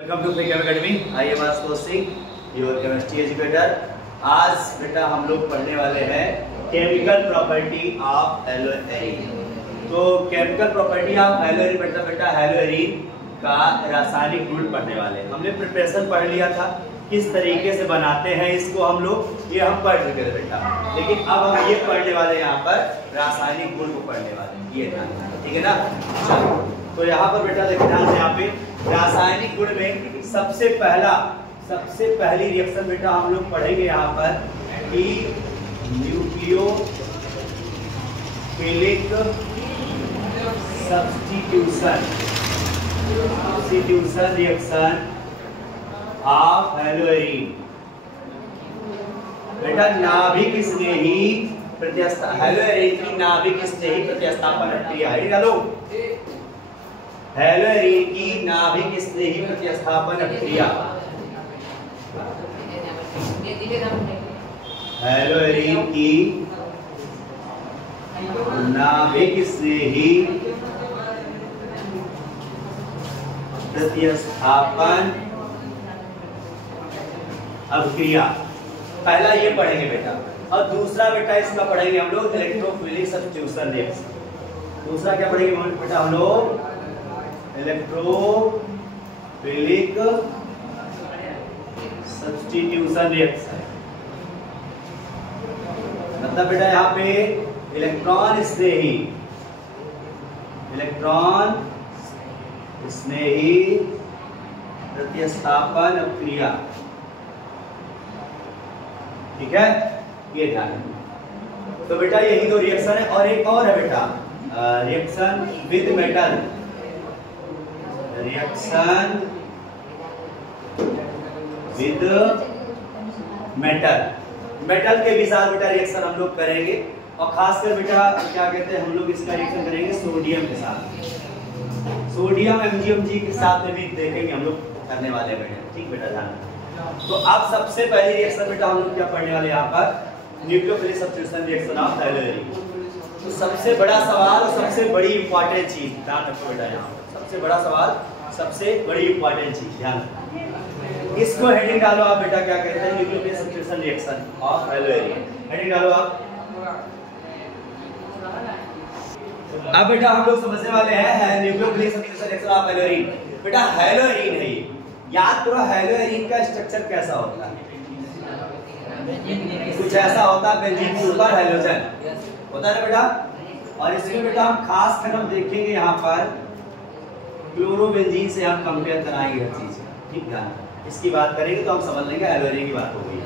Welcome to Freechem Academy. I am Ashutosh Singh, your chemistry educator. आज बेटा हम लोग पढ़ने वाले हैं केमिकल प्रॉपर्टी ऑफ हेलोएरीन। तो केमिकल प्रॉपर्टी ऑफ हेलोएरीन मतलब बेटा हेलोएरीन का रासायनिक गुण पढ़ने वाले हैं। हमने प्रिपरेशन पढ़ लिया था, किस तरीके से बनाते हैं इसको हम लोग, ये हम पढ़ चुके थे बेटा। लेकिन अब हम ये पढ़ने वाले हैं, यहाँ पर रासायनिक गुण को पढ़ने वाले हैं, ये ठीक है ना। चलो तो यहाँ पर बेटा देखो ध्यान से, यहाँ पे रासायनिक गुण में सबसे पहली रिएक्शन बेटा हम लोग पढ़ेंगे यहाँ पर कि nucleophilic substitution reaction of haloarene. बेटा नाभिक स्नेही हेलोएरीन की नाभिक स्नेही प्रतिस्थापन क्रिया है। डालो हेलोएरीन की नाभिक स्नेही प्रतिस्थापन क्रिया, हेलोएरीन की नाभिक स्नेही प्रतिस्थापन अभिक्रिया। पहला ये पढ़ेंगे बेटा, और दूसरा बेटा इसका पढ़ेंगे हम लोग इलेक्ट्रोफिलिक सब्स्टिट्यूशन रिएक्शन। दूसरा क्या पढ़ेंगे बेटा हम लोग, इलेक्ट्रोफिलिक सब्स्टिट्यूशन रिएक्शन। मतलब बेटा यहाँ पे इलेक्ट्रॉन स्नेही प्रतिस्थापन अभिक्रिया, ठीक है, ये ध्यान। तो बेटा यही दो रिएक्शन है, और एक और है बेटा reaction with metal. Reaction with metal के भी साथ बेटा रिएक्शन हम लोग करेंगे, और खासकर बेटा क्या कहते हैं हम लोग इसका रिएक्शन करेंगे सोडियम के साथ। सोडियम MgMg के साथ में भी देखेंगे हम लोग करने वाले बेटा, ठीक बेटा ध्यान। तो अब सबसे पहली रिएक्शन बेटा हम लोग क्या पढ़ने वाले यहाँ पर, nucleophilic substitution reaction of haloarene. तो सबसे बड़ा सवाल और सबसे बड़ी इंपॉर्टेंट चीज ध्यान रखो बेटा, यहाँ सबसे बड़ा सवाल सबसे बड़ी इंपॉर्टेंट चीज ध्यान रखो। इसको हेडिंग डालो आप बेटा, क्या कहते हैं nucleophilic substitution reaction of haloarene. Heading डालो आप। अब बेटा हम लोग समझने वाले हैं nucleophilic substitution reaction of haloarene. बेटा हेलोएरीन है ये, याद करो हेलोएरीन का स्ट्रक्चर कैसा होता है, कुछ ऐसा होता है, बेंजीन के ऊपर हेलोजन होता है ना बेटा। और इसमें बेटा हम खास कर हम देखेंगे यहाँ पर क्लोरोबेंजीन से हम कंपेयर कराएंगे हर चीज, ठीक है। इसकी बात करेंगे तो हम समझ लेंगे हेलोएरीन की बात हो गई,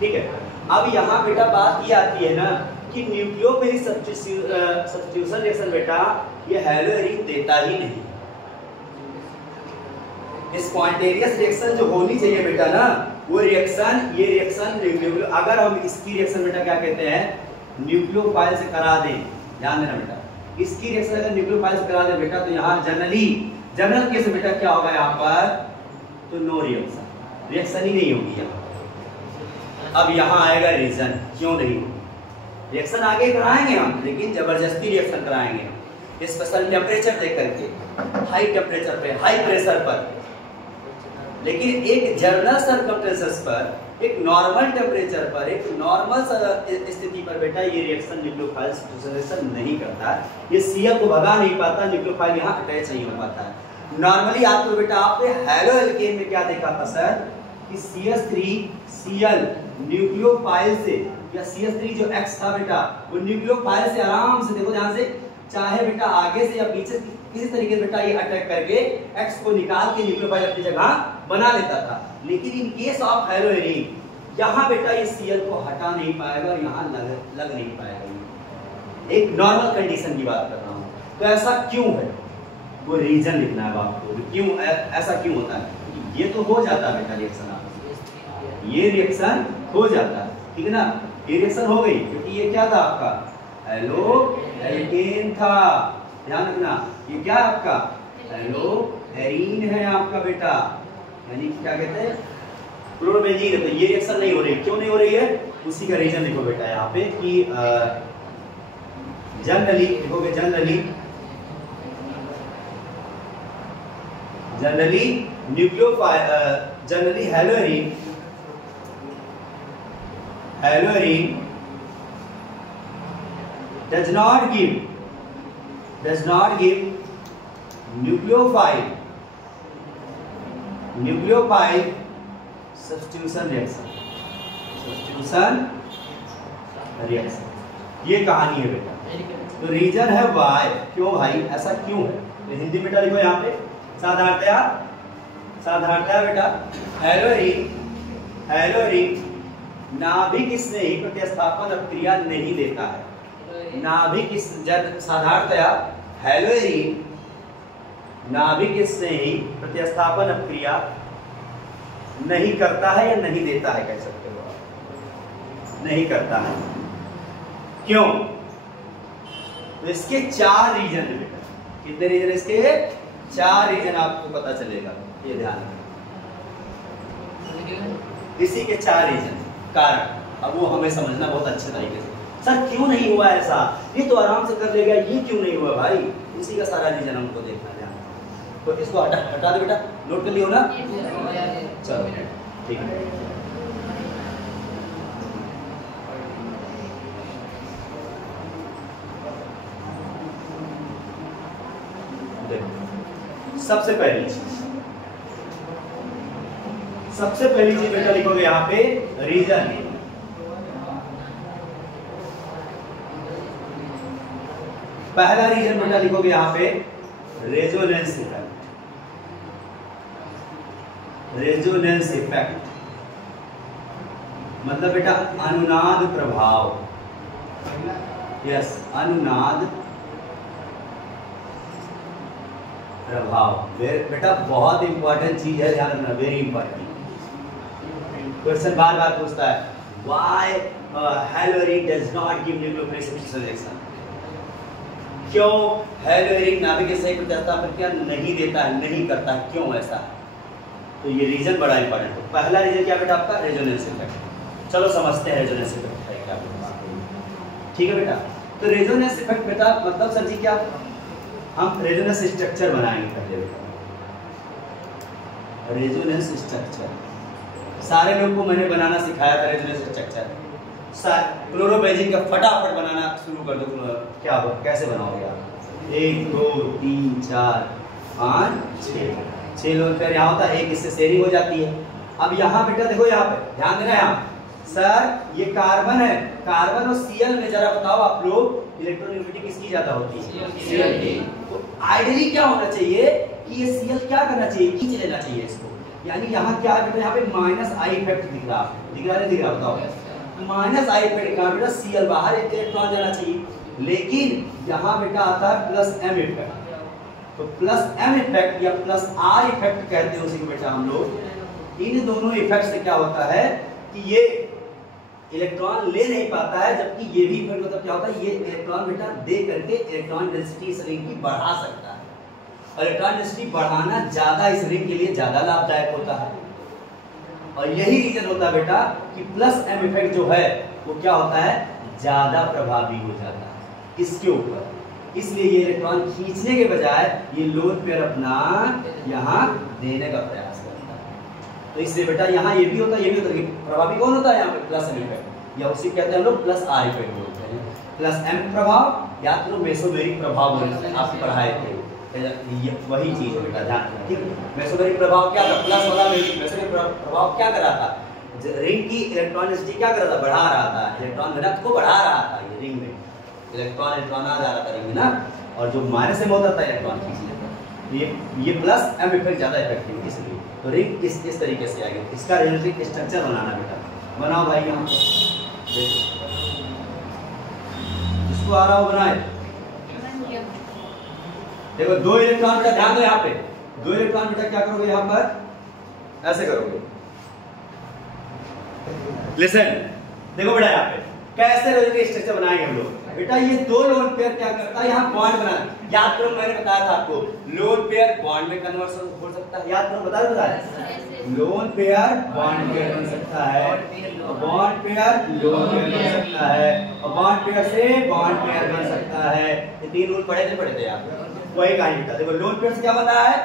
ठीक है। अब यहाँ बेटा बात ये आती है ना कि न्यूक्लियोफिलिक सब्स्टिट्यूशन रिएक्शन बेटा ये हेलोएरीन देता ही नहीं। स्पॉन्टेनियस रिएक्शन जो होनी चाहिए बेटा ना, वो रिएक्शन, ये रिएक्शन अगर हम इसकी रिएक्शन बेटा क्या कहते हैं न्यूक्लियोफाइल से करा दें, ध्यान देना बेटा, इसकी रिएक्शन अगर न्यूक्लियोफाइल से करा दें बेटा, तो यहाँ जनरल केस में बेटा क्या होगा यहाँ पर, तो नो रिएक्शन ही नहीं होगी यहाँ। अब यहाँ आएगा रीजन क्यों नहीं होगी। रिएक्शन आगे कराएंगे हम, लेकिन जबरदस्ती रिएक्शन कराएंगे हम, स्पेशल टेम्परेचर दे करके, हाई टेम्परेचर पे, हाई प्रेशर पर। लेकिन एक जनरल सर्कमस्टेंसेस पर, एक नॉर्मल टेम्परेचर पर, एक नॉर्मल स्थिति पर बेटा ये रिएक्शन न्यूक्लियोफाइल सब्स्टिट्यूशन नहीं करता। ये Cl को भगा नहीं पाता, न्यूक्लियोफाइल यहाँ अटैच नहीं हो पाता है। नॉर्मली आपको बेटा आपने हेलो एल्केन में क्या देखा था सर कि CH3Cl न्यूक्लियोफाइल से, या CH3 जो X था बेटा वो न्यूक्लियोफाइल से आराम से, देखो ध्यान से, चाहे बेटा आगे से या पीछे किसी तरीके से बेटा ये अटैक करके X को निकाल के न्यूक्लियोफाइल अपनी जगह बना लेता था। लेकिन इन केस ऑफ हेलोएरीन यहाँ बेटा ये Cl को हटा नहीं पाएगा और यहाँ लग नहीं पाएगा। एक नॉर्मल कंडीशन की बात कर रहा हूँ। तो ऐसा क्यों है, वो रीजन लिखना है आपको, क्यों ऐसा क्यों होता है। ये तो हो जाता है बेटा रिएक्शन, ये रिएक्शन हो जाता है, ठीक है ना। ये रिएक्शन हो गई क्योंकि ये क्या था आपका हेलो एल्केन था, ध्यान रखना। ये क्या आपका हेलो एरीन है आपका बेटा, यानी क्या कहते हैं क्लोरोबेंजीन। तो ये रिएक्शन नहीं हो रही, क्यों नहीं हो रही है, उसी का रीजन देखो बेटा यहाँ पे कि जनरली देखोगे generally nucleophile generally haloarene does not give nucleophile substitution reaction। ये कहानी है बेटा। तो रीजन है वाई। क्यों भाई, ऐसा क्यों है? तो हिंदी में लिखो यहाँ पे साधारणतया बेटा हेलोरीन नाभिक स्नेही प्रतिस्थापन क्रिया नहीं देता है। नाभिक साधारणतया हेलोरीन नाभिक स्नेही प्रतिस्थापन क्रिया नहीं करता है या नहीं देता है, कह सकते हो आप, नहीं करता है। क्यों? तो इसके 4 रीजन है बेटा। कितने रीजन? इसके 4 रीजन आपको पता चलेगा, ये ध्यान रखना। इसी के 4 रीजन कारण, अब वो हमें समझना बहुत अच्छे तरीके से। सर क्यों नहीं हुआ ऐसा? ये तो आराम से कर लेगा, ये क्यों नहीं हुआ भाई? इसी का सारा रीजन हमको देखना है। तो इसको हटा दे बेटा, नोट कर लियो ना? चलो ठीक है। सबसे पहली चीज बेटा लिखोगे यहाँ पे रीजन। पहला रीजन बेटा लिखोगे यहाँ पे रेजोनेंस इफेक्ट। मतलब बेटा अनुनाद प्रभाव। यस, अनुनाद प्रभाव बेटा बहुत इंपॉर्टेंट चीज है, ध्यान रखना, वेरी इंपॉर्टेंट। क्वेश्चन बार बार पूछता है why haloarene does not give nucleophile substitution reaction. क्यों हेलोरीन नाभिक स्नेही प्रतिस्थापन क्रिया नहीं देता है, नहीं करता है, क्यों ऐसा है? तो ये रीजन बड़ा इंपॉर्टेंट है। पहला रीजन क्या बेटा आपका? Resonance effect. चलो समझते हैं रेजोनेंस इफेक्ट है क्या। ठीक है बेटा। तो रेजोनेंस इफेक्ट बेटा मतलब सर जी क्या? हम रेजोनेंस स्ट्रक्चर बनाएंगे पहले बेटा। रेजोनेंस स्ट्रक्चर सारे लोग को मैंने बनाना सिखाया था। रेजोनेंस स्ट्रक्चर क्लोरोबेंजीन का फटाफट बनाना शुरू कर दो। क्या हो, कैसे बनाओगे आप? 1 2 3 4 5 6 लोन पेयर यहाँ होता है, एक इससे शेयरिंग हो जाती है। अब यहाँ बेटा देखो, यहाँ पे ध्यान देना। यहाँ सर ये कार्बन है, कार्बन और Cl में जरा बताओ आप लोग इलेक्ट्रोनेगेटिविटी किसकी ज्यादा होती है? Cl की। तो आइडियली क्या होना चाहिए कि ये Cl क्या करना चाहिए? खींच लेना चाहिए इसको। यानी यहाँ क्या है बेटा? यहाँ पे माइनस आई इफेक्ट दिख रहा है, बताओ। माइनस आई इफेक्ट का बेटा Cl बाहर एक इलेक्ट्रॉन जाना चाहिए, लेकिन यहाँ बेटा आता है प्लस M इफेक्ट। तो प्लस M इफेक्ट या प्लस R इफेक्ट कहते हैं उसी को बेटा हम लोग। इन दोनों इफेक्ट से क्या होता है कि ये इलेक्ट्रॉन ले नहीं पाता है, जबकि ये भी इफेक्ट मतलब क्या होता है? ये इलेक्ट्रॉन बेटा दे करके इलेक्ट्रॉन डेंसिटी इस रिंग की बढ़ा सकता है। इलेक्ट्रॉन डेंसिटी बढ़ाना ज्यादा इस रिंग के लिए ज्यादा लाभदायक होता है। और यही रीजन होता है बेटा कि प्लस M इफेक्ट जो है वो क्या होता है? ज्यादा प्रभावी हो जाता है इसके ऊपर। इसलिए ये इलेक्ट्रॉन खींचने के बजाय ये लोन पेयर अपना यहाँ देने का प्रयास करता है। तो इसलिए बेटा यहाँ ये भी होता है, ये भी होता है। प्रभावी कौन होता है यहाँ पे? प्लस M इफेक्ट, या उसी कहते हैं हम लोग प्लस R इफेक्ट बोलते हैं। प्लस M प्रभाव या तो मेसोमेरिक प्रभाव आप पढ़ाए थे, वही चीज है बेटा, ध्यान। ठीक, मेसोमेरिक प्रभाव क्या था? प्लस वाला मेसोमेरिक प्रभाव क्या कर रहा था? रिंग की इलेक्ट्रॉन डेंसिटी क्या कर रहा था? बढ़ा रहा था, इलेक्ट्रॉन घनत्व को बढ़ा रहा था। ये रिंग में इलेक्ट्रॉन आ जा रहा था रिंग में ना, और जो माइनस M होता था इलेक्ट्रॉन खींच लेता। ये प्लस M इफेक्ट ज्यादा इफेक्टिव है, इसलिए तो रिंग इस तरीके से आ गया। इसका रेजोनेंस स्ट्रक्चर बनाना बेटा, बनाओ भाई। यहाँ इसको आ रहा हो बनाए। देखो 2 इलेक्ट्रॉन बेटा, ध्यान दो यहाँ पे। 2 इलेक्ट्रॉन बेटा क्या करोगे? यहाँ पर ऐसे करोगे। लिसन, देखो बेटा यहाँ पे कैसे रेजोनेंस स्ट्रक्चर बनाएंगे हम लोग बेटा। ये 2 लोन पेयर क्या करता है? यहाँ बॉन्ड बनाना। याद करो, मैंने बताया था आपको लोन पेयर बॉन्ड में कन्वर्सन हो सकता है। याद करो, बताया लोन पेयर बॉन्ड पेयर बन सकता है, बॉन्ड पेयर लोन पेयर बन सकता है, और बॉन्ड पेयर से बॉन्ड पेयर बन सकता है। ये 3 रूल पढ़े थे आप। वही कहानी बेटा। देखो लोन पेयर से क्या बना है?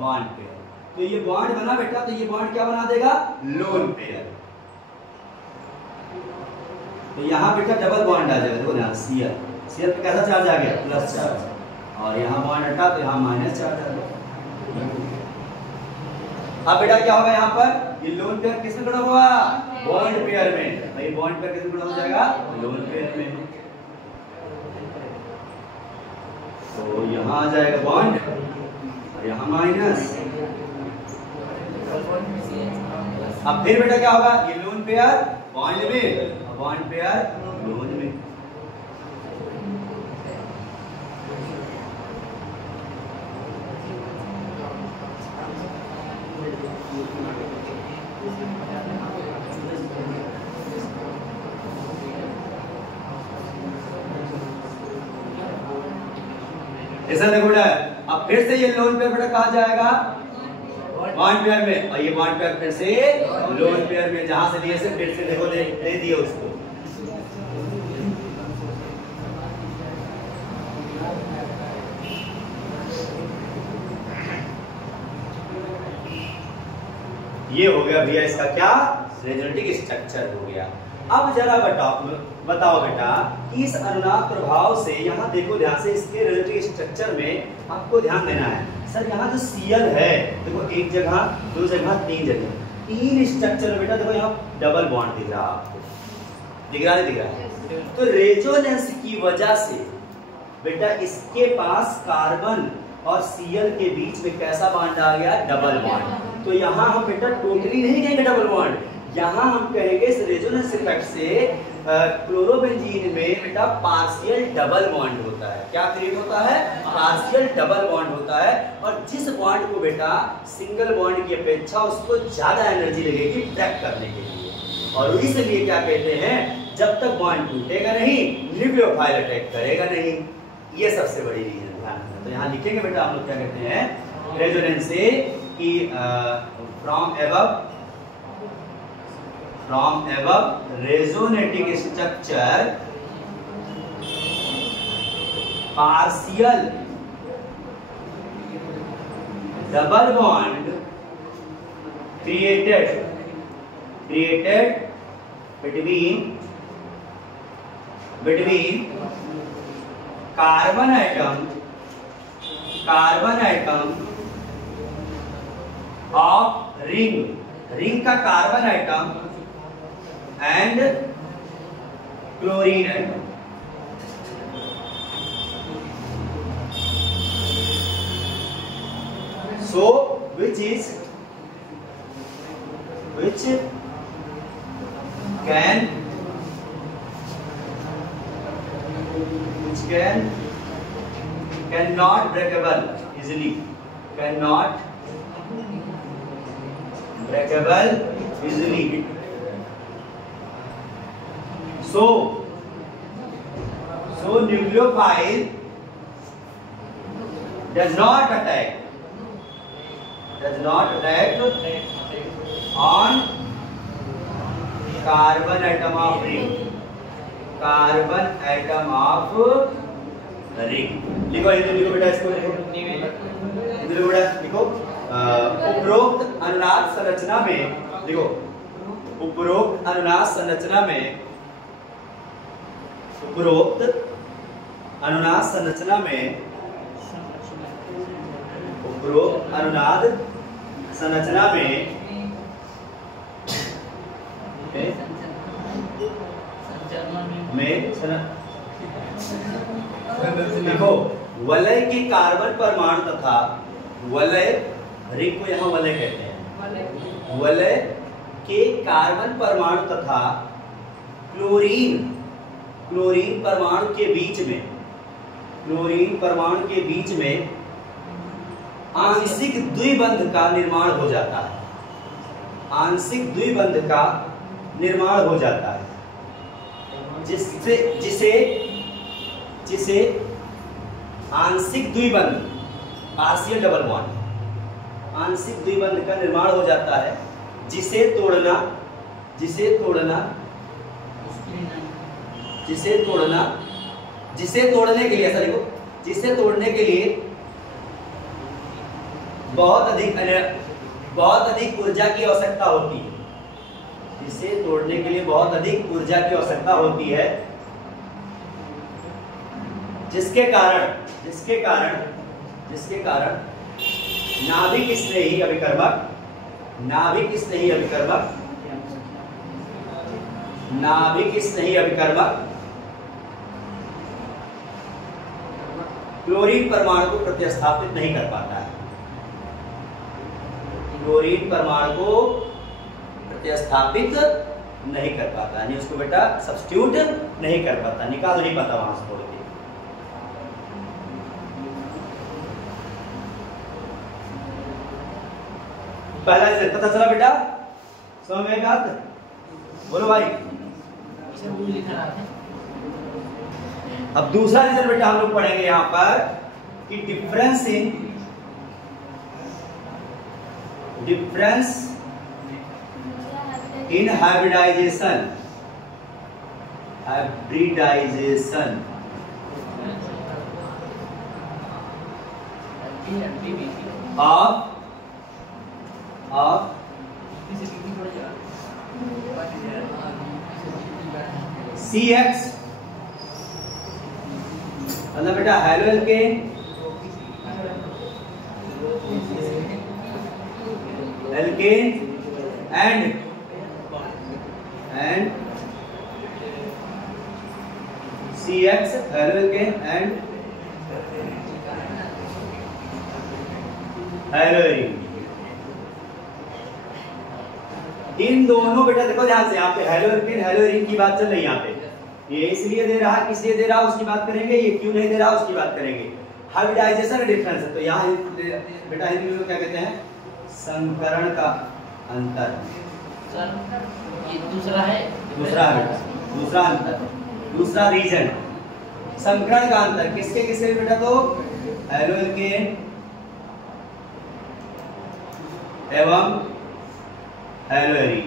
Bond pair. तो ये बॉन्ड बना बेटा, तो ये बॉन्ड क्या बना देगा, लोन पेयर। तो यहाँ बेटा डबल बॉन्ड आ जाएगा, देखो ना Cl, Cl पे कैसा चार्ज आ गया, प्लस चार्ज, और यहाँ बॉन्ड हटा तो यहाँ माइनस चार्ज आ गया। अब बेटा क्या होगा यहाँ पर, ये लोन पेयर किसमें जुड़ा हुआ, बॉन्ड पेयर में, भाई बॉन्ड पेयर किसमें जुड़ा हो जाएगा, लोन पेयर में। तो यहाँ आ जाएगा बॉन्ड और यहाँ माइनस। अब फिर बेटा क्या होगा, ये लोन पेयर बॉन्ड में, बॉन्ड पेयर लोन में। ऐसा देखो बेटा, अब फिर से ये लोन पेयर बेटा कहा जाएगा, बॉन्ड पेयर में, और ये बॉन्ड पेयर फिर से लोन पेयर में, जहां से लिए से फिर से देखो दे दिए उसको। ये हो गया भैया इसका क्या, रेजोनेटिंग स्ट्रक्चर हो गया। अब जरा बताओ बेटा कि इस अनुनाद प्रभाव से, यहाँ देखो ध्यान से, इसके रेजोनेटिंग स्ट्रक्चर में आपको ध्यान देना है। सर यहाँ जो Cl है, देखो एक जगह, दो जगह, तीन जगह, तीन स्ट्रक्चर में बेटा देखो यहाँ डबल बॉन्ड दिख रहा है आपको, दिख रहा है, दिख रहा है। तो रेजोनेंस की वजह से बेटा इसके पास कार्बन और Cl के बीच में कैसा बॉन्ड आ गया, डबल बॉन्ड। तो यहाँ हम बेटा टोटली नहीं कहेंगे डबल बॉन्ड, यहाँ हम कहेंगे इस रेजोनेंस इफेक्ट से क्लोरोबेंजीन में बेटा पार्शियल डबल बॉन्ड होता है। क्या क्रिएट होता है, पार्शियल डबल बॉन्ड होता है। और जिस बॉन्ड को बेटा सिंगल बॉन्ड की अपेक्षा उसको ज्यादा एनर्जी लगेगी ब्रेक करने के लिए, और इसलिए क्या कहते हैं, जब तक बॉन्ड टूटेगा नहीं न्यूक्लियोफाइल अटैक करेगा नहीं। ये सबसे बड़ी रीजन ध्यान। तो यहाँ लिखेंगे बेटा हम लोग क्या कहते हैं, रेजोनेंस से कि from above resonating structure partial double bond created between carbon atom of ring का carbon atom and chlorine atom। So which cannot breakable easily, So nucleophile does not attack on carbon atom of ring, लिखो लिखो बेटा, इसको लिखो बेटा, लिखो उपरोक्त अनुनाद संरचना में, देखो उपरोक्त अनुनाद संरचना में देखो वलय के कार्बन परमाणु तथा वलय, रिंग को यहाँ वलय कहते हैं, वलय के कार्बन परमाणु तथा क्लोरीन परमाणु के बीच में आंशिक द्विबंध का निर्माण हो जाता है, जिसे आंशिक द्विबंध, पार्शियल डबल बॉन्ड, आंशिक द्विबंध का निर्माण हो जाता है, जिसे तोड़ने के लिए, ऐसा देखो, जिसे तोड़ने के लिए बहुत अधिक बहुत अधिक ऊर्जा की आवश्यकता होती है, जिसे तोड़ने के लिए बहुत अधिक ऊर्जा की आवश्यकता होती है, जिसके कारण नाभिक स्नेही अभिकर्मक क्लोरीन परमाणु को प्रतिस्थापित नहीं कर पाता है, यानी उसको बेटा सब्स्टिट्यूट नहीं कर पाता, निकाल नहीं पाता वहां से तोड़ के। पहला रीजन पता चला बेटा, समझ में बात? बोलो भाई। अब दूसरा रीजन बेटा हम लोग पढ़ेंगे यहां पर कि difference in hybridization of CX मतलब बेटा halo alkane and CX halo alkane and haloarene, इन दोनों बेटा देखो ध्यान से, यहाँ पे हेलो एल्केन हेलोइन की बात चल रही है। यहाँ पे ये इसलिए दे रहा, किस लिए दे रहा उसकी बात करेंगे, ये क्यों नहीं दे रहा उसकी बात करेंगे। हाइब्रिडाइजेशन डिफरेंस है, तो यहाँ बेटा हिंदी में क्या कहते हैं, संकरण का अंतर। सर ये दूसरा है बेटा दूसरा अंतर, दूसरा रीजन संकरण का अंतर किसके किसके बेटा, तो हेलो एल्केन एवं हेलोइन,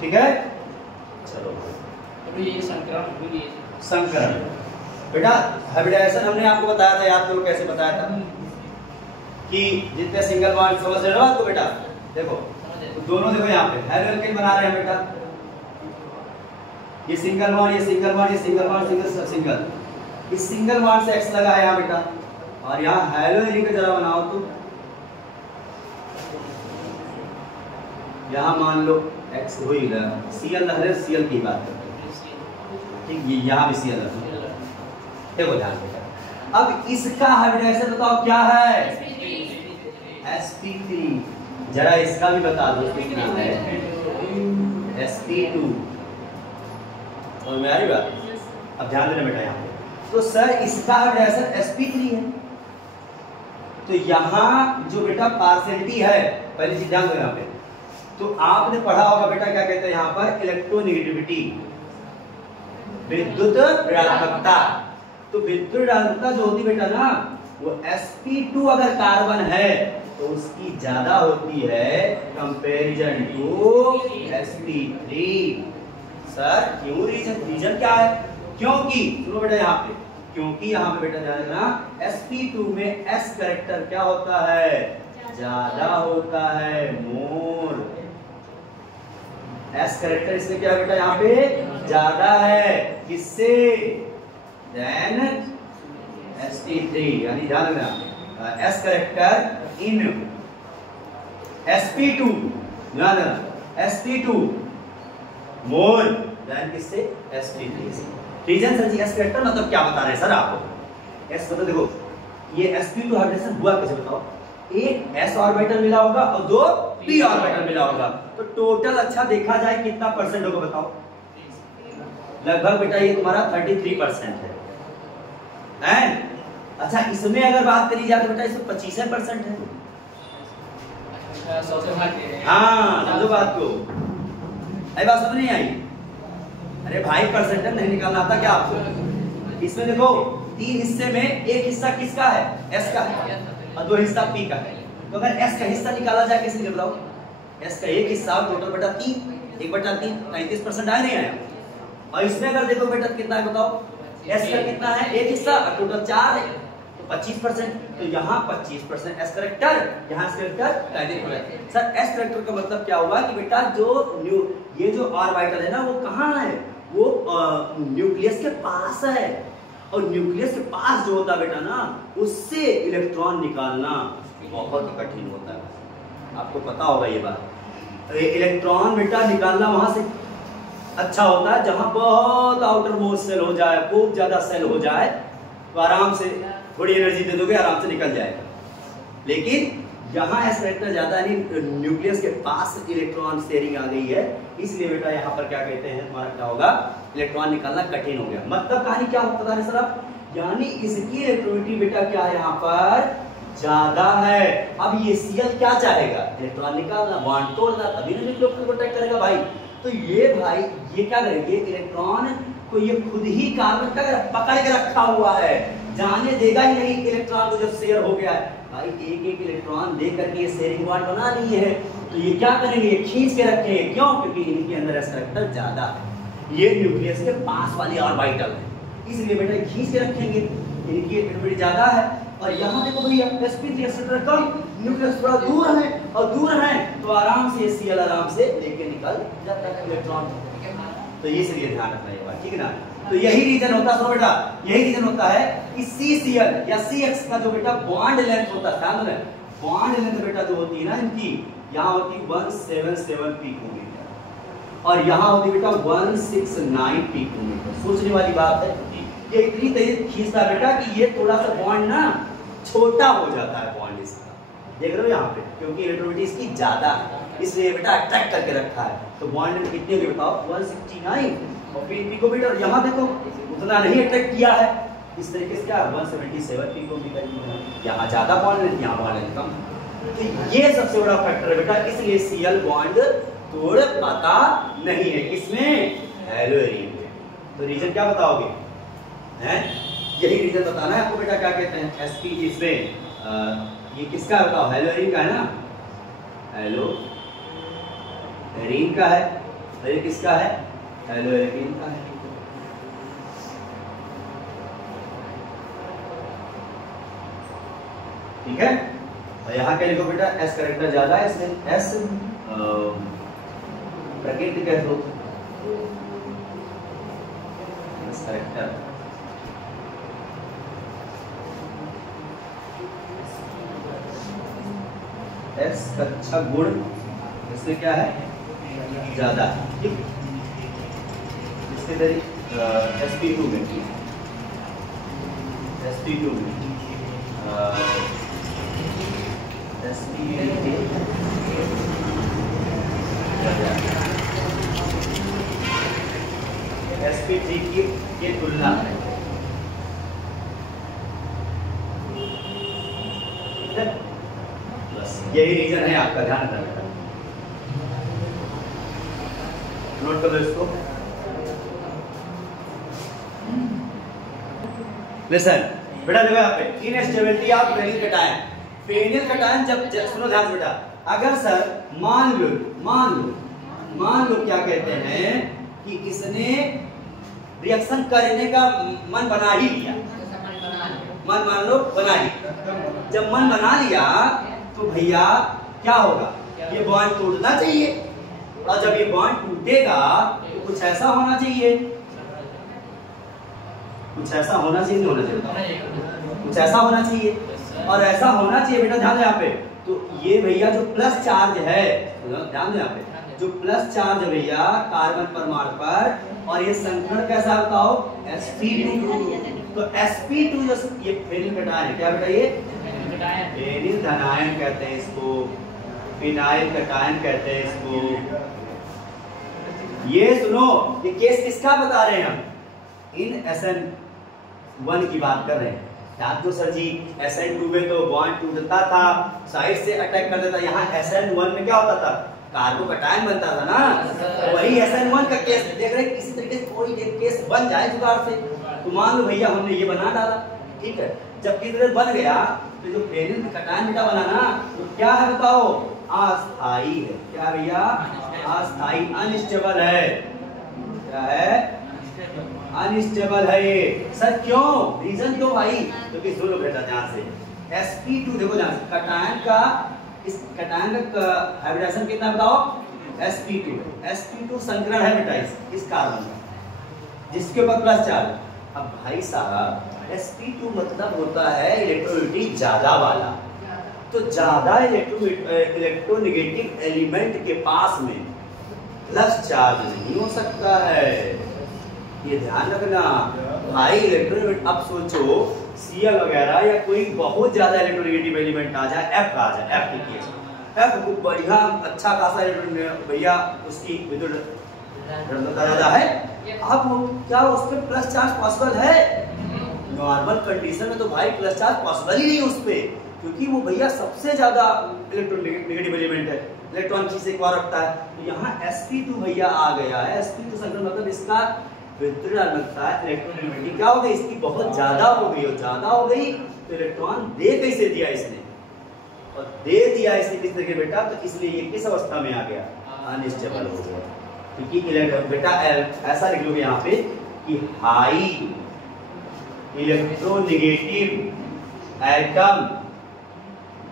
ठीक है। चलो ये संकरण बेटा हाइब्रिडाइजेशन हमने आपको बताया था, याद करो कैसे बताया था कि जितने सिंगल बॉन्ड, समझ रहे हो आपको बेटा, देखो दोनों देखो यहाँ पे हेलो एल्केन बना रहे हैं बेटा, ये सिंगल बॉन्ड, ये सिंगल बॉन्ड, ये सिंगल बॉन्ड, सिंगल सिंगल, इस सिंगल बॉन्ड से X लगा है यहाँ बेटा, और यहाँ हेलोइन का जरा बनाओ तो यहाँ मान लो X हो ही रहा, Cl रह रहे, Cl की बात करते हैं, ठीक, ये यहाँ भी Cl रहा, देखो ध्यान बेटा। अब इसका हाइब्रिडाइजेशन बताओ क्या है, sp3, जरा इसका भी बता दो कितना है, sp2, समझ में आ रही बात? अब ध्यान देना बेटा यहाँ पे, तो सर इसका हाइब्रिडाइजेशन sp3 है, तो यहाँ जो बेटा पार्शियलिटी है, पहली चीज ध्यान दो यहाँ पे, तो आपने पढ़ा होगा बेटा क्या कहते हैं यहाँ पर, इलेक्ट्रोनेगेटिविटी, विद्युत ऋणात्मकता। तो विद्युत ऋणात्मकता जो होती बेटा ना, वो sp2 अगर कार्बन है तो उसकी ज्यादा होती है कंपैरिजन टू sp3। सर क्यों, रीजन क्या है, क्योंकि सुनो बेटा यहाँ पे, क्योंकि यहाँ पे बेटा ध्यान रखना sp2 में s कैरेक्टर क्या होता है, ज्यादा होता है, मोर। S कैरेक्टर इसमें क्या है बेटा, यहाँ पे ज्यादा है, किससे, देन sp3, यानी ध्यान रखना S कैरेक्टर इन sp2, ध्यान रखना sp2 मोर देन किससे, sp3। रीजन सर जी S कैरेक्टर मतलब क्या बता रहे हैं सर आपको, S मतलब देखो ये sp2 हाइब्रिडेशन हुआ कैसे बताओ, एक s ऑर्बिटल मिला होगा और दो p ऑर्बिटल मिला होगा, तो टोटल अच्छा देखा जाए कितना परसेंट होगा बताओ, लगभग बेटा ये तुम्हारा 33% है। अच्छा इसमें अगर बात करी जाए तो बेटा इसमें 25% है। हाँ समझो बात को, अरे बात समझ नहीं आई, अरे भाई परसेंटेज नहीं निकालना आता क्या आपको, इसमें देखो 3 हिस्से में एक हिस्सा किसका है, S का है, और 2 हिस्सा P का है, तो अगर S का हिस्सा निकाला जाए कैसे निकल बताओ, S का एक हिस्सा टोटल बेटा 3, 1/3 33% आया नहीं आया, और इसमें अगर देखो बेटा कितना है बताओ, S का कितना है, एक हिस्सा और टोटल 4 है, तो 25%, तो यहाँ 25% एस करेक्टर, यहाँ एस करेक्टर काइनेटिक हो जाए। सर एस करेक्टर का मतलब क्या हुआ कि बेटा जो ये जो ऑर्बिटल है ना वो कहाँ है, वो न्यूक्लियस के पास है, और न्यूक्लियस के पास जो होता है बेटा ना उससे इलेक्ट्रॉन निकालना बहुत ही कठिन होता है, आपको पता होगा ये बात। तो इलेक्ट्रॉन बेटा निकालना वहां से अच्छा होता है जहां बहुत आउटर मोस्ट सेल हो जाए, खूब ज्यादा सेल हो जाए, तो आराम से थोड़ी एनर्जी दे दोगे आराम से निकल जाएगा। लेकिन यहाँ एस करेक्टर ज्यादा नहीं, न्यूक्लियस के पास इलेक्ट्रॉन शेयरिंग आ गई है, इसलिए बेटा यहाँ पर क्या कहते हैं, तुम्हारा क्या होगा, इलेक्ट्रॉन निकालना कठिन हो गया। मतलब कहानी क्या होता है सर आप, यानी इसकी इलेक्ट्रोनिटी बेटा क्या है यहाँ पर ज्यादा है। अब ये Cl क्या चाहेगा, इलेक्ट्रॉन निकालना, बॉन्ड तोड़ना, तभी ना न्यूक्लियो को प्रोटेक्ट करेगा भाई। तो ये भाई ये क्या करेंगे, इलेक्ट्रॉन को ये खुद ही कार्बन का पकड़ के रखा हुआ है, जाने देगा ही नहीं इलेक्ट्रॉन को, जब शेयर हो गया है भाई, एक एक इलेक्ट्रॉन दे करके ये शेयरिंग बॉन्ड बना ली है, तो ये क्या करेंगे, ये खींच के रखेंगे। क्यों, क्योंकि इनके अंदर एस करेक्टर ज्यादा है, ये न्यूक्लियस के पास वाली ऑर्बिटल है, इसलिए बेटा खींच के रखेंगे, इनकी इलेक्ट्रोनिटी ज्यादा है। और यहाँ देखो भैया sp3 एक्सेट्रा कम, न्यूक्लियस थोड़ा दूर है, और दूर है तो आराम से Cl आराम से लेके निकल जाता है इलेक्ट्रॉन। तो इसलिए ध्यान रखना ये बात, ठीक है ना। तो यही रीजन होता है बेटा, यही रीजन होता है कि CCl या CX का जो बेटा बॉन्ड लेंथ होता है, बॉन्ड लेंथ बेटा जो होती है ना इनकी, यहाँ होती है 177 पिकोमीटर, और यहाँ होती है बेटा 169 पिकोमीटर। सोचने वाली बात है, ये इतनी तेज खींचता है बेटा कि ये थोड़ा सा बॉन्ड ना छोटा हो जाता है बॉन्ड इसका, देख रहे हो यहाँ पे, क्योंकि इलेक्ट्रोनिटी इसकी ज्यादा है, इसलिए बेटा अट्रैक्ट करके रखा है। तो बॉन्ड कितनी होगी बताओ, 169 और पिकोमीटर, यहाँ देखो उतना नहीं अट्रैक्ट किया है, इस तरीके से क्या 177 पिकोमीटर, यहाँ ज्यादा बॉन्ड लेंथ, यहाँ बॉन्ड कम। तो ये सबसे बड़ा फैक्टर है बेटा, इसलिए Cl बॉन्ड तोड़ पाता नहीं है, किसमें, हेलोरीन में। तो रीजन क्या बताओगे, हैं, यही रीजन बताना है आपको बेटा, क्या कहते हैं sp, इसमें ये किसका है बताओ, हेलोरीन का है ना, हेलोरीन का है, और ये किसका है, हेलोरीन का है। ठीक है, और यहाँ क्या लिखो बेटा, एस करेक्टर ज्यादा है, इसमें एस ब्रैकेट कह दो, एस करेक्टर एस का अच्छा गुण इसमें क्या है, ज्यादा, ठीक। इसके sp2 में sp2 में sp3 की तुलना है, बस यही रीजन है आपका, ध्यान रखना, नोट कर लो इसको। लिसन बेटा, देखो यहाँ पे instability of phenyl cation, phenyl cation जब सुनो ध्यान से बेटा, अगर सर मान लो क्या कहते हैं कि इसने रिएक्शन करने का मन बना ही लिया, मन मान लो बना ही, जब मन बना लिया तो भैया क्या होगा, ये बॉन्ड टूटना चाहिए, और जब ये बॉन्ड टूटेगा तो कुछ ऐसा होना चाहिए, कुछ ऐसा होना चाहिए, नहीं होना चाहिए, कुछ ऐसा होना चाहिए, और ऐसा होना चाहिए बेटा, ध्यान दो यहाँ पे। तो ये भैया जो प्लस चार्ज है, ध्यान दो यहाँ पे, जो प्लस चार्ज है भैया कार्बन परमाणु पर, और ये संकरण कैसा बताओ, sp2, तो sp2 जो ये फेनिल कटायन है, क्या बेटा ये फेनिल धनायन कहते हैं इसको, फिनाइल कटायन कहते हैं इसको। ये सुनो, ये केस किसका बता रहे हैं हम, इन SN1 की बात कर रहे हैं, याद दो सर जी, SN2 में तो बॉन्ड टूटता था, साइड से अटैक कर देता, यहाँ SN1 में क्या होता था, कार्बोकटायन बनता था ना, तो वही SN1 का केस देख रहे हैं, किसी तरीके से कोई एक केस बन जाए जुगाड़ से, तो मान लो भैया हमने ये बना डाला, ठीक है, जब किसी तरह बन गया तो जो फेनिल कटायन बेटा बना ना, तो क्या है बताओ, अस्थाई है, क्या भैया, अस्थाई, अनस्टेबल है, क्या है, अनस्टेबल है ये। सर क्यों? रीजन क्यों भाई? क्योंकि सुनो बेटा ध्यान से, sp2 देखो ध्यान से, कटायन का इस कटायन का हाइब्रिडाइजेशन कितना बताओ? sp2। sp2 संकरण है बेटा इस कार्बन का, जिसके ऊपर प्लस चार्ज। अब भाई साहब sp2 मतलब होता है इलेक्ट्रोनिटी ज्यादा वाला, तो ज्यादा इलेक्ट्रोनेगेटिव एलिमेंट के पास में प्लस चार्ज नहीं हो सकता है, ये ध्यान रखना भाई। इलेक्ट्रोनेगेटिव, अब सोचो Cl वगैरह या कोई बहुत ज्यादा इलेक्ट्रोनेगेटिव एलिमेंट आ जाए, F आ जाए, F लिखिए, F को बढ़िया अच्छा खासा भैया उसकी विद्युत ज्यादा है, अब क्या उस पर प्लस चार्ज पॉसिबल है? नॉर्मल कंडीशन में तो भाई प्लस चार्ज पॉसिबल ही नहीं है उस पे, क्योंकि वो भैया सबसे ज्यादा इलेक्ट्रोनेगेटिव एलिमेंट है, इलेक्ट्रॉन की से एक रखता है। तो यहाँ sp2 भैया आ गया है, sp2 संकरण मतलब इसका विद्युत ऋणात्मकता इलेक्ट्रोनेगेटिविटी क्या हो गई? इसकी बहुत ज्यादा हो गई, और ज्यादा हो गई तो इलेक्ट्रॉन दे कैसे दिया इसने? और दे दिया इसने किस तरीके बेटा? तो इसलिए ये किस अवस्था में आ गया? अनस्टेबल हो गया। क्योंकि बेटा ऐसा लिख लोगे यहाँ पे कि high electronegative atom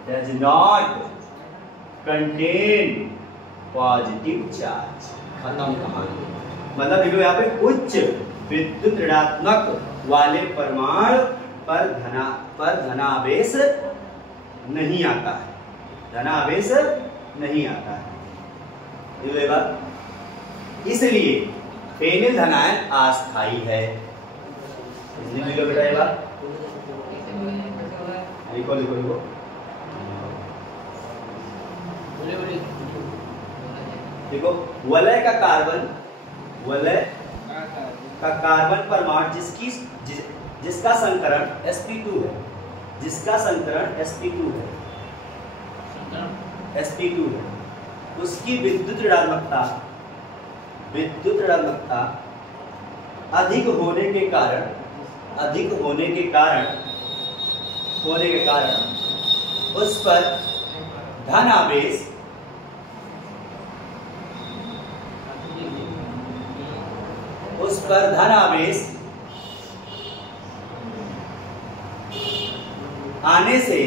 does not contain positive charge. खत्म कहानी। मतलब देखो यहाँ पे उच्च विद्युत ऋणात्मक वाले परमाणु पर धनावेश नहीं आता है, धनावेश नहीं आता है। ये बात, इसलिए फेनिल धनायन अस्थायी है। इसलिए बेटा ये बात लिखो लिखो लिखो। देखो वलय का कार्बन परमाणु जिसका संकरण sp2 है, जिसका संकरण sp2 है, उसकी विद्युत ऋणात्मकता अधिक होने के कारण उस पर धन आवेश आने से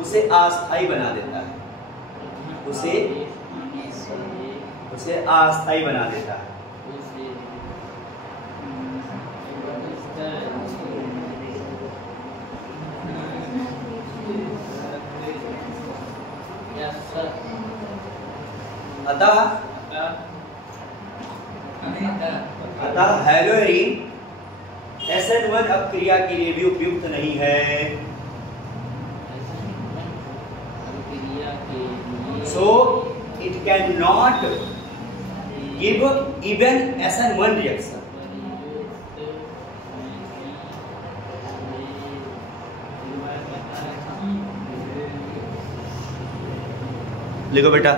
उसे अस्थायी बना देता है, उसे अस्थायी बना देता है। अतः हेलोरीन SN1 अपक्रिया के लिए भी उपयुक्त नहीं है। So it cannot give even SN1 reaction. लिखो बेटा।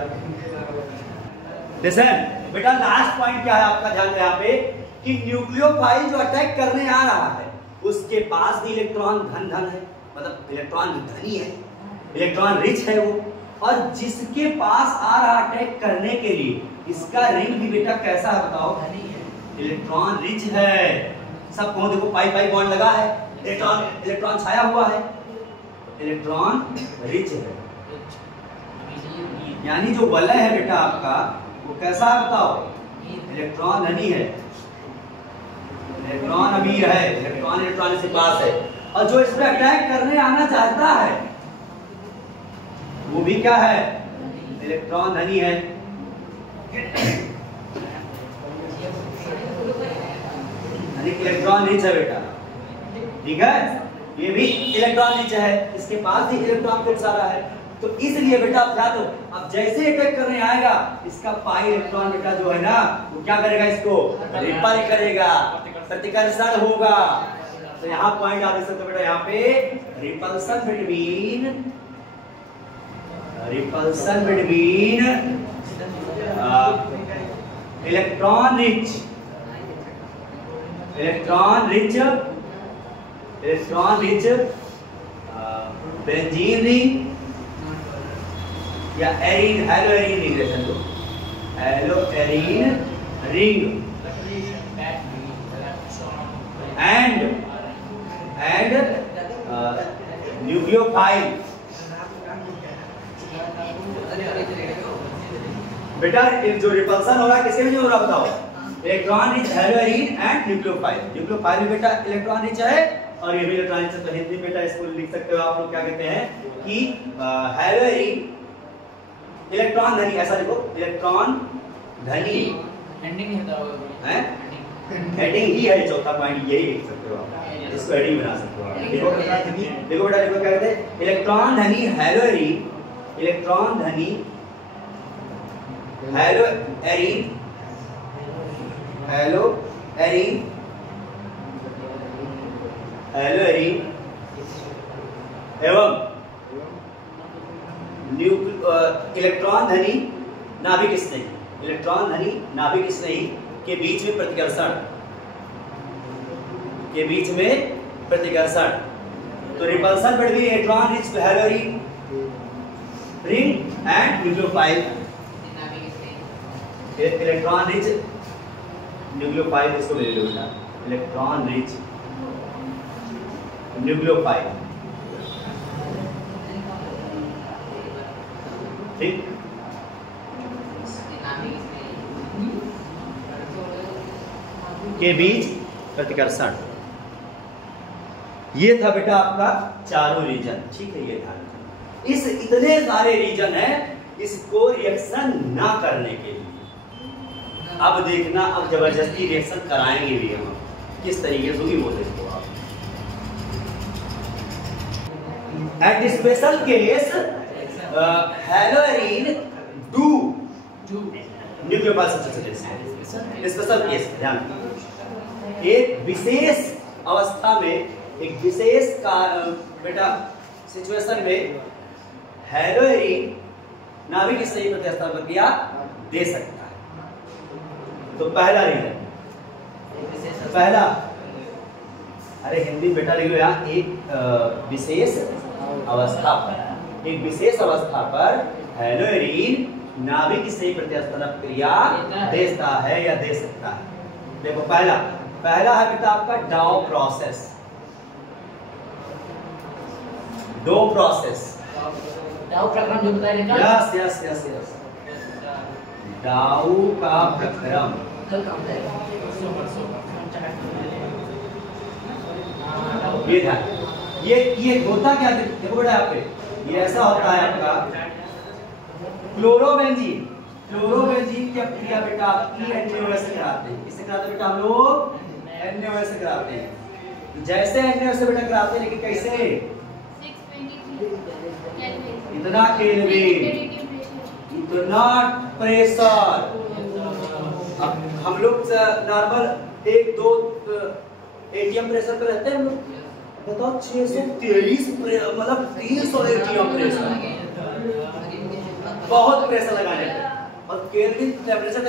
लिसन बेटा, लास्ट पॉइंट क्या है आपका? ध्यान है यहाँ पे कि न्यूक्लियोफाइल जो अटैक करने आ रहा है उसके पास भी इलेक्ट्रॉन धन है, मतलब इलेक्ट्रॉन धनी है, इलेक्ट्रॉन रिच है वो, और जिसके पास आ रहा अटैक करने के लिए इसका रिंग भी बेटा कैसा है बताओ? इलेक्ट्रॉन रिच है। सब को देखो पाई बॉन्ड लगा है, इलेक्ट्रॉन छाया हुआ है, इलेक्ट्रॉन रिच है। यानी जो वलय है बेटा आपका वो कैसा है बताओ? इलेक्ट्रॉन धनी है, इलेक्ट्रॉन अमीर है, इलेक्ट्रॉन से पास है, और जो इस पर अटैक करने आना चाहता है वो भी क्या है? इलेक्ट्रॉन धनी है। इलेक्ट्रॉन रिच है बेटा, ठीक है? ये भी इलेक्ट्रॉन रिच है, इसके पास भी इलेक्ट्रॉन खूब सारा है। तो इसलिए बेटा आप ध्यान दो, अब जैसे अटैक करने आएगा इसका पाई इलेक्ट्रॉन बेटा जो है ना वो क्या करेगा? इसको रिपल करेगा, प्रतिकर्षण होगा। तो यहाँ पॉइंट आप देख सकते हो बेटा, यहाँ पे repulsion between electron rich benzene ring या arene, halo arene ring, halo arene ring and nucleophile. बेटा जो रिपल्सन होगा किसके में होगा बताओ? Electron rich haloarene and nucleophile. Nucleophile बेटा इलेक्ट्रॉन रिच है और ये भी इलेक्ट्रॉन रिच है। तो हिंदी में बेटा इसको लिख सकते हो आप लोग, क्या कहते हैं कि हैलोअरीन इलेक्ट्रॉन धनी, ऐसा लिखो इलेक्ट्रॉन धनी। एंडिंग है हेडिंग ही है, चौथा पॉइंट यही लिख सकते हो आप, इसको हेडिंग बना सकते हो आप। देखो देखो बेटा, देखो क्या कहते हैं, इलेक्ट्रॉन धनी हैलोअरीन, इलेक्ट्रॉन धनी हैलोअरीन, हैलोअरीन, हैलोअरीन एवं इलेक्ट्रॉन धनी नाभिक स्नेही, इलेक्ट्रॉन धनी नाभिक स्नेही के बीच में प्रतिकर्षण, के बीच में प्रतिकर्षण। तो repulsion between electron rich haloarene ring and nucleophile, electron rich nucleophile, इसको ले लो बेटा, इलेक्ट्रॉन रिच न्यूक्लियोफाइल, ठीक। के बीच प्रतिकर्षण, ये था बेटा आपका चारों रीजन, ठीक है। ये ध्यान, इस इतने सारे रीजन है इसको रिएक्शन ना करने के लिए। अब देखना, अब जबरदस्ती रिएक्शन कराएंगे भी हम, किस तरीके से होगी वो देखो आप। At special case haloarene do nucleophile substitution, special case ध्यान, एक विशेष अवस्था में, एक विशेष बेटा सिचुएशन में हैलोअरीन नाभिक स्नेही प्रतिस्थापन प्रतिक्रिया दे सकता है। तो पहला रीजन, पहला, अरे हिंदी बेटा लिख लो यहाँ, एक विशेष अवस्था पर, एक विशेष अवस्था पर हैलोअरीन नाभिक स्नेही प्रतिस्थापन क्रिया देता है या दे सकता है। देखो पहला है बेटा आपका डाउ प्रोसेस, डो प्रोसेस, डाउ प्रक्रम जो बताया था। यस यस यस यस, डाउ का प्रक्रम, ये ध्यान, ये होता क्या, देखो बेटा यहाँ पे, ये ऐसा होता है आपका क्लोरोबेंजीन, क्लोरोबेंजीन की क्रिया बेटा आपकी NaOH से कराते हैं। किससे कराते हैं बेटा हम लोग? NaOH से कराते हैं। जैसे NaOH से बेटा कराते हैं, लेकिन कैसे? इतना केल्विन, इतना प्रेशर। अब हम लोग नॉर्मल 1-2 एटीएम प्रेशर पे रहते हैं हम लोग, बताओ 623 मतलब 300 एटीएम प्रेशर, बहुत प्रेशर लगाने का। और केल्विन टेम्परेचर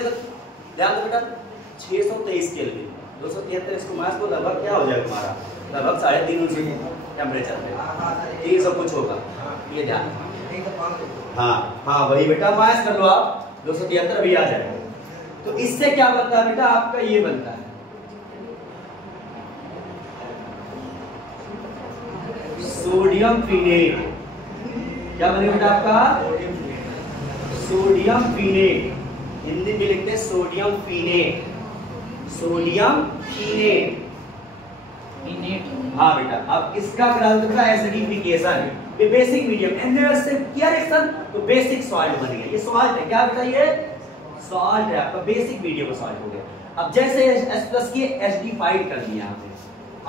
ध्यान दो बेटा, 623 केल्विन, 273 इसको मास को लगभग क्या हो जाएगा हमारा, लगभग 3.5 टेम्परेचर पे 300 कुछ होगा, ये ध्यान। हाँ हाँ वही बेटा, मास कर लो आप, 273 भी आ जाएगा। तो इससे क्या बनता है बेटा आपका, ये बनता है सोडियम फिनेट। क्या बनेगा बेटा आपका? सोडियम फिनेट, हिंदी में लिखते हैं सोडियम फिनेट, सोडियम फिनेट। हाँ बेटा, अब इसका बेटा एसिडिफिकेशन, ये बेसिक मीडियम NaOH से किया रिएक्शन तो बेसिक सॉल्ट बन गया। ये सॉल्ट है, क्या बेटा ये सॉल्ट है आपका, बेसिक मीडियम सॉल्ट हो गया। अब जैसे H+ की एसिडिफाइड कर दिया आपने,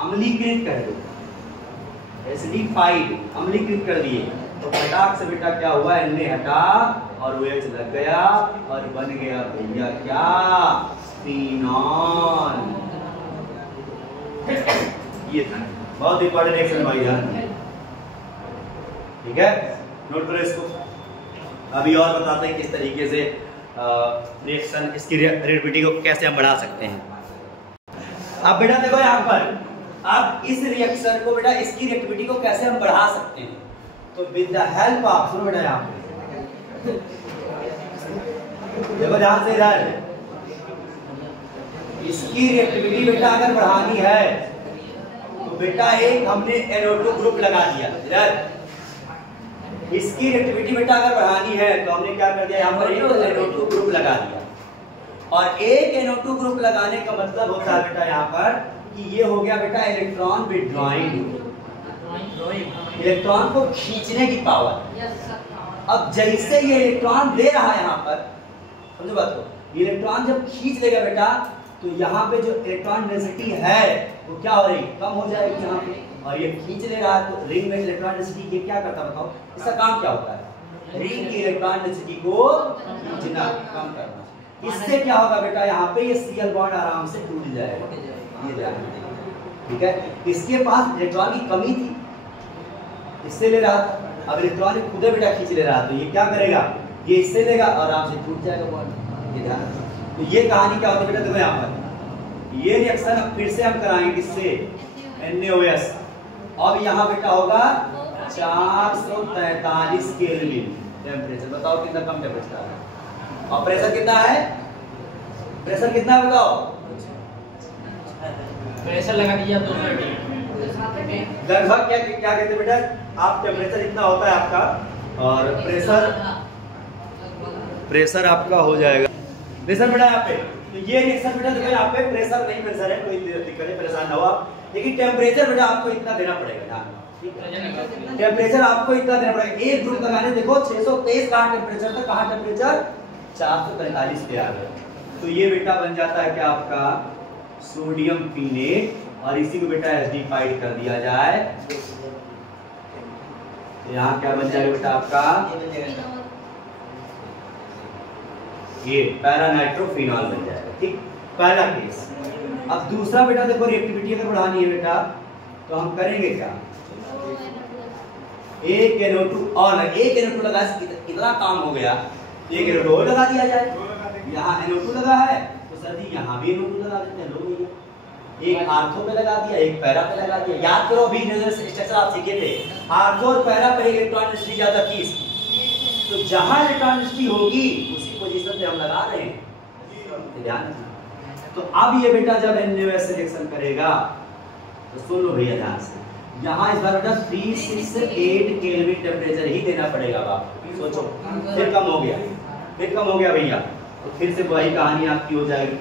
अम्लीकृत कर दो, एसिडिफाइड अम्लीकृत कर दिए, तो फटाक से बेटा क्या हुआ, Na हटा और OH लग गया और बन गया भैया क्या, फिनॉल। ये था बहुत इंपॉर्टेंट रिएक्शन भाई यार, ठीक है, नोट करो इसको। अभी और बताते हैं किस तरीके से रिएक्शन, इसकी रिएक्टिविटी को कैसे हम बढ़ा सकते हैं। अब बेटा देखो यहाँ पर, अब इस रिएक्शन को बेटा, इसकी रिएक्टिविटी को कैसे हम बढ़ा सकते हैं, तो विद द हेल्प ऑफ, सुनो बेटा यहाँ पे देखो ध्यान से इधर, इसकी रिएक्टिविटी बेटा अगर बढ़ानी है तो बेटा एक हमने NO2 ग्रुप लगा दिया इधर। इसकी रिएक्टिविटी बेटा अगर बढ़ानी है तो हमने क्या कर दिया, यहाँ पर एक NO2 ग्रुप लगा दिया। और एक NO2 ग्रुप लगाने का मतलब होता है बेटा यहाँ पर कि ये हो गया बेटा इलेक्ट्रॉन विड्रॉइंग, इलेक्ट्रॉन को खींचने की पावर। अब जैसे ये इलेक्ट्रॉन दे रहा है यहाँ पर, समझो बात को, इलेक्ट्रॉन जब खींच लेगा बेटा तो यहाँ पे जो इलेक्ट्रॉन डेंसिटी है वो क्या हो रही, कम हो जाएगी यहाँ पे। और ये खींच ले रहा है तो रिंग में इलेक्ट्रॉन डेंसिटी ये क्या करता है बताओ, इसका काम क्या होता है, रिंग की इलेक्ट्रॉन डेंसिटी को खींचना, कम करना। इससे क्या होगा बेटा, यहाँ पे ये Cl बॉन्ड आराम से टूट जाएगा, ये ध्यान रखिए, ठीक है। इसके पास इलेक्ट्रॉन की कमी थी, इससे ले रहा था, अब इलेक्ट्रॉन खुद बेटा खींच ले रहा, तो ये क्या करेगा, ये इससे लेगा और आराम से टूट जाएगा बॉन्ड, ये ध्यान रखिए। तो ये कहानी क्या होती है बेटा, देखो यहाँ पर ये रिएक्शन फिर से हम कराएंगे किससे, NaOH। अब यहाँ बेटा होगा 443 केल्विन टेम्परेचर, बताओ कितना कम टेम्परेचर है। और प्रेशर कितना है, प्रेशर कितना है बताओ, प्रेशर लगा दिया 230 लगभग। क्या कहते हैं बेटा, आप टेम्परेचर इतना होता है आपका और प्रेशर आपका हो जाएगा, प्रेशर बेटा यहाँ पे। तो ये रिएक्शन बेटा देखो यहाँ पे प्रेशर नहीं, प्रेशर है कोई दिक्कत है, परेशान ना हो आप, लेकिन टेम्परेचर बेटा आपको इतना देना पड़ेगा, टेम्परेचर आपको इतना देना पड़ेगा। एक ग्रुप लगाने देखो 623 कहाँ टेम्परेचर था, कहाँ टेम्परेचर 443 पे आ गया। तो ये बेटा बन जाता है क्या आपका सोडियम पीनेट, और इसी को बेटा एसिडिफाइड कर दिया जाए, यहाँ क्या बन जाएगा बेटा आपका ये पैरानाइट्रोफिनॉल बन जाएगा, ठीक, पहला केस। अब दूसरा बेटा देखो, रिएक्टिविटी अगर बढ़ानी है बेटा तो हम करेंगे क्या, एक NO2 और एक NO2 लगा, कितना काम हो गया, एक NO2 और लगा दिया जाए। यहाँ NO2 लगा है तो सर जी यहाँ भी NO2 लगा देते हैं, लो भैया, एक आर्थो पे लगा दिया, एक पैरा पे लगा दिया। याद करो अभी स्ट्रक्चर आप सीखे थे, आर्थो और पैरा पे इलेक्ट्रॉन डेंसिटी ज्यादा थी, तो जहां इलेक्ट्रॉन डेंसिटी होगी उसी पोजीशन पे हम लगा रहे हैं, ध्यान रखना। तो अब ये बेटा जब NaOH से रिएक्शन करेगा तो सुन लो भैया ध्यान से, यहाँ इस बार बेटा 368 केल्विन टेम्परेचर ही देना पड़ेगा आपको, सोचो फिर कम हो गया, फिर कम हो गया भैया, तो फिर से वही कहानी आपकी हो जाएगी।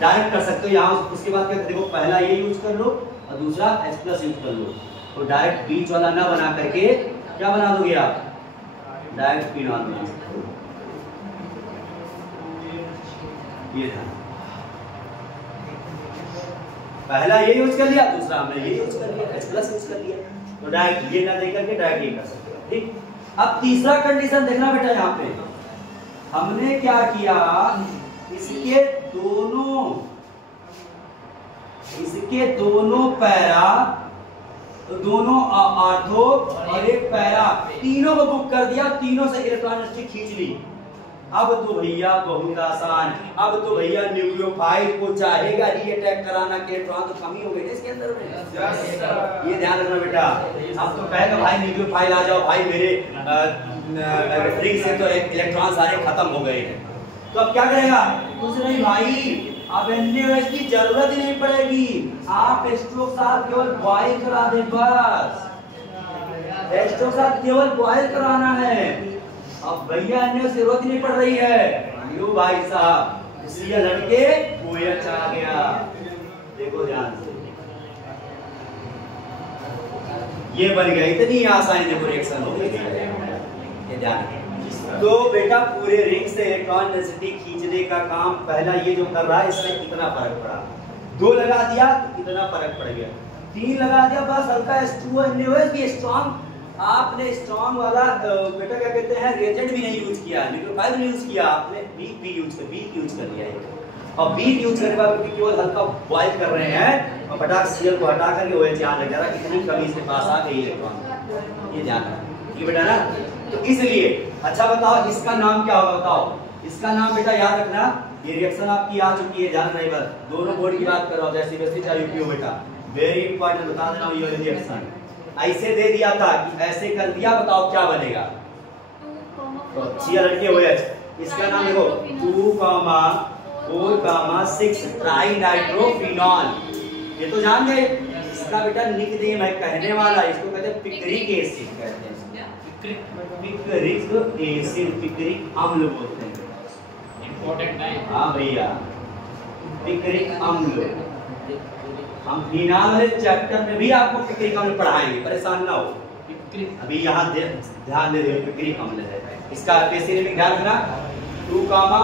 डायरेक्ट कर सकते हो यहाँ, उसके बाद क्या देखो, पहला ये यूज कर लो और दूसरा H+ यूज कर लो, तो डायरेक्ट बीच वाला ना बना करके क्या बना दोगे आप, डायरेक्ट फिनॉल बना सकते हो। ये था पहला ये यूज कर लिया, दूसरा हमने ये यूज कर लिया, H+ यूज कर लिया, तो डायरेक्ट ये ना दे करके डायरेक्ट ये कर सकते हो, ठीक। अब तीसरा कंडीशन देखना बेटा, यहाँ पे हमने क्या किया, इसके दोनों पैरा, दोनों आर्थो और एक पैरा, तीनों को बुक कर दिया, तीनों से इलेक्ट्रॉन डेंसिटी खींच ली। अब तो भैया बहुत आसान, अब तो भैया न्यूक्लियोफाइल को चाहेगा रीअटैक कराना, के इलेक्ट्रॉन तो कमी हो गई इसके अंदर में, ये ध्यान रखना बेटा। अब तो कहेगा भाई न्यूक्लियोफाइल आ जाओ भाई, मेरे रिंग से तो इलेक्ट्रॉन सारे खत्म हो गए हैं, तो अब क्या करेगा, कुछ नहीं भाई, अब NaOH की जरूरत ही नहीं पड़ेगी, आप H2O के साथ केवल बॉयल करा दे, बस H2O के साथ केवल बॉयल कराना है। अब भैया NaOH की जरूरत ही नहीं पड़ रही है, लो भाई साहब, इसलिए लड़के OH आ गया, देखो ध्यान से, ये बन गया, इतनी आसानी देखो रिएक्शन हो गई, ये ध्यान रखिए। तो बेटा पूरे रिंग से इलेक्ट्रॉन डेंसिटी खींचने का काम पहला ये जो कर रहा है, इससे कितना फर्क पड़ा, 2 लगा दिया तो कितना फर्क पड़ गया, 3 लगा दिया बस, हल्का H2O NaOH भी स्ट्रॉन्ग, आपने स्ट्रॉन्ग वाला बेटा क्या कहते हैं रिएजेंट भी नहीं यूज किया, न्यूक्लियोफाइल नहीं यूज किया, आपने वीक यूज कर लिया है। और वीक यूज करने के बाद केवल हल्का बॉयल कर रहे हैं और फटाक Cl को हटा करके OH यहाँ लग जा रहा है, इतनी कमी इसके पास आ गई इलेक्ट्रॉन, ये ध्यान रखना, ये बेटा ना। तो इसलिए अच्छा बताओ इसका नाम क्या होगा, बताओ इसका नाम बेटा याद रखना, ये रिएक्शन आपकी आ चुकी है, ध्यान रखना, बस दोनों बोर्ड की बात कर रहा हूं, जैसे वैसे चाहे यूपीओ बेटा, वेरी इंपॉर्टेंट बता देना, ये रिएक्शन ऐसे दे दिया था कि ऐसे कर दिया, बताओ क्या बनेगा, तो ClOH, इसका नाम देखो 2,4,6 ट्राइनाइट्रोफिनॉल, ये तो जान गए, इसका बेटा निकनेम है कहने वाला, इसको कहते हैं पिक्रिक एसिड कहते हैं, पिक्रिक एसिड, पिक्रिक अम्ल बोलते हैं। इंपॉर्टेंट है। हाँ भैया, पिक्रिक अम्ल। हम फिनाल वाले चैप्टर में भी आपको पिक्रिक अम्ल पढ़ाएंगे, परेशान ना हो। अभी यहाँ ध्यान दे दो, पिक्रिक अम्ल है। इसका एसिड में ध्यान रखना, 2, 4,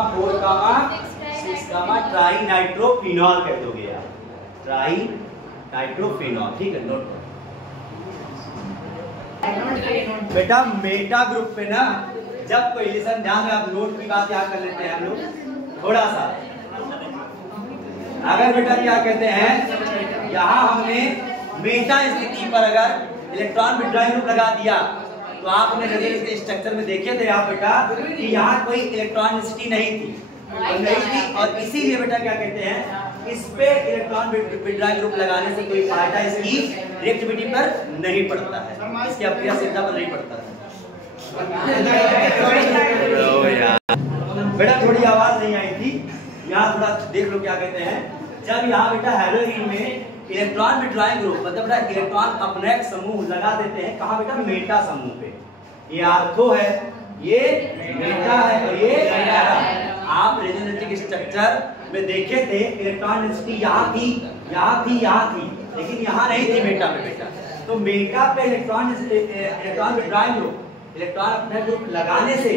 6 ट्राई नाइट्रोफिनॉल कह दोगे आप, ट्राई नाइट्रोफिनॉल, ठीक है। नोट बेटा मेटा ग्रुप पे ना जब कोई लेसन, ध्यान में आप नोट की बात यहाँ कर लेते हैं हम लोग थोड़ा सा। अगर बेटा क्या कहते हैं, यहाँ हमने मेटा स्थिति पर अगर इलेक्ट्रॉन विड्रॉइंग ग्रुप लगा दिया तो आपने के स्ट्रक्चर में देखे थे आप बेटा कि यहाँ कोई इलेक्ट्रॉनिसिटी नहीं थी, और इसीलिए बेटा क्या कहते हैं, इस पे इलेक्ट्रॉन विड्रॉइंग ग्रुप लगाने से कोई फायदा इसकी रिएक्टिविटी पर नहीं पड़ता है, इसकी अक्रियाशीलता पर नहीं पड़ता है। बेटा थोड़ी आवाज नहीं आई थी, यहाँ थोड़ा देख लो क्या कहते हैं। जब यहाँ बेटा हैलोजन में इलेक्ट्रॉन विड्रॉइंग ग्रुप मतलब बेटा इलेक्ट्रॉन अपने समूह लगा देते हैं, कहाँ बेटा मेटा समूह पे, ये आर्थो है, ये मेटा है और ये मेटा है। आप रेजोनेटिक स्ट्रक्चर में देखे थे इलेक्ट्रॉन डेंसिटी यहाँ थी, यहाँ थी, यहाँ थी, लेकिन यहाँ नहीं थी मेटा में बेटा। तो मेटा पे इलेक्ट्रॉन विड्रॉइंग ग्रुप, इलेक्ट्रॉन अपने ग्रुप लगाने से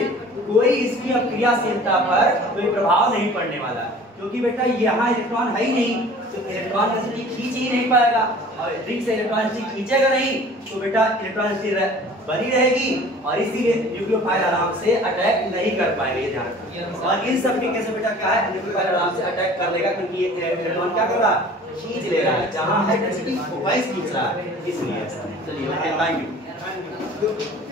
कोई इसकी अक्रियाशीलता पर कोई प्रभाव नहीं पड़ने वाला, क्योंकि बेटा यहाँ इलेक्ट्रॉन है ही नहीं, तो इलेक्ट्रॉन डेंसिटी खींच ही नहीं पाएगा, और रिंग से इलेक्ट्रॉन डेंसिटी खींचेगा नहीं तो बेटा इलेक्ट्रॉन डेंसिटी बनी रहेगी, और इसीलिए न्यूक्लियोफाइल आराम से अटैक नहीं कर पाएंगे। ध्यान रखना। और इन सब के केस में बेटा क्या है, न्यूक्लियोफाइल आराम से अटैक कर लेगा, क्योंकि ये इलेक्ट्रॉन क्या कर रहा है, खींच ले रहा है, जहां है डेंसिटी वाइज खींच रहा है, इसलिए। चलिए थैंक यू।